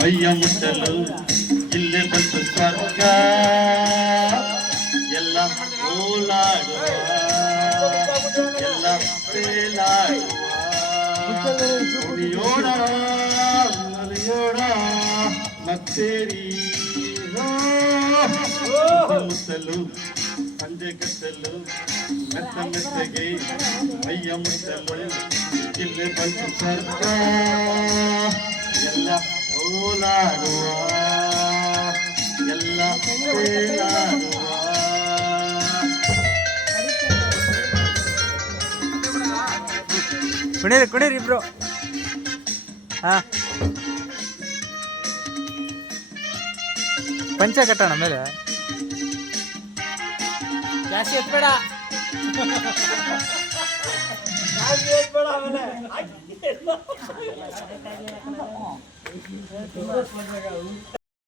ಮೈಯ ಮುಟ್ಟಲು ಇಲ್ಲೇ ಬಂತು ಸ್ವರ್ಗ ಎಲ್ಲ ಓಲಾಡುವ ಎಲ್ಲ ತೇಲಾಡುವ ಕುಡಿಯೋಣ ನಲಿಯೋಣ ಮತ್ತೇರಿ ಮುತ್ತಲು ಸಂಜೆ ಕತ್ತಲು ಮೆತ್ತ ಮೆತ್ತಗೆ ಮೈಯ ಮುಟ್ಟಲು ಇಲ್ಲೇ ಬಂತು ಸ್ವರ್ಗ ಎಲ್ಲ ಓಲಾಡುವ ಎಲ್ಲ ತೇಲಾಡುವ ಕುಣೀರಿ ಕುಣೀರಿ ಇಬ್ರು. ಹಾ ಪಂಚ ಕಟ್ಟೋಣ ಮೇಲೆ ಜಾಸ್ತಿ ಎತ್ಬೇಡ ಆಮೇಲೆ